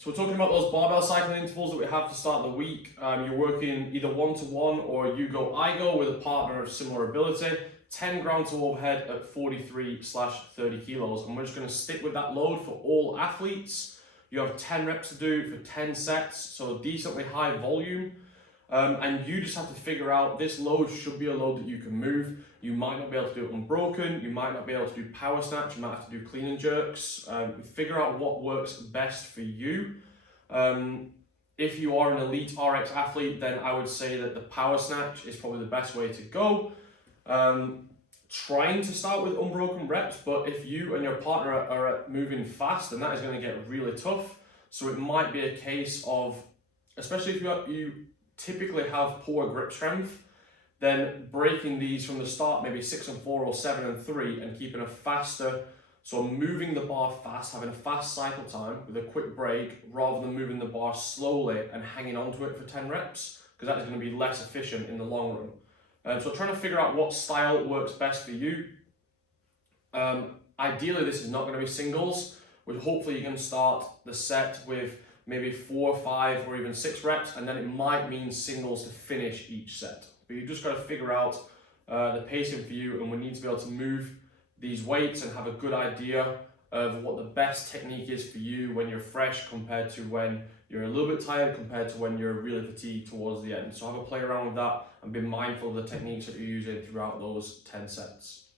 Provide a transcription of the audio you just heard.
So we're talking about those barbell cycling intervals that we have to start the week. You're working either one-to-one or you go, I go with a partner of similar ability. 10 ground to overhead at 43/30 kilos. And we're just going to stick with that load for all athletes. You have 10 reps to do for 10 sets, so decently high volume. And you just have to figure out this load should be a load that you can move. You might not be able to do it unbroken, you might not be able to do power snatch, you might have to do clean and jerks. Figure out what works best for you. If you are an elite RX athlete, then I would say that the power snatch is probably the best way to go. Trying to start with unbroken reps, but if you and your partner are moving fast, then that is going to get really tough. So it might be a case of, especially if you typically have poor grip strength, then breaking these from the start, maybe 6 and 4 or 7 and 3, and keeping a faster, so moving the bar fast, having a fast cycle time with a quick break, rather than moving the bar slowly and hanging onto it for 10 reps, because that is going to be less efficient in the long run. So trying to figure out what style works best for you. Ideally, this is not going to be singles, which hopefully you can start the set with maybe 4, 5, or even 6 reps, and then it might mean singles to finish each set. But you've just got to figure out the pacing for you, and we need to be able to move these weights and have a good idea of what the best technique is for you when you're fresh compared to when you're a little bit tired compared to when you're really fatigued towards the end. So have a play around with that and be mindful of the techniques that you're using throughout those 10 sets.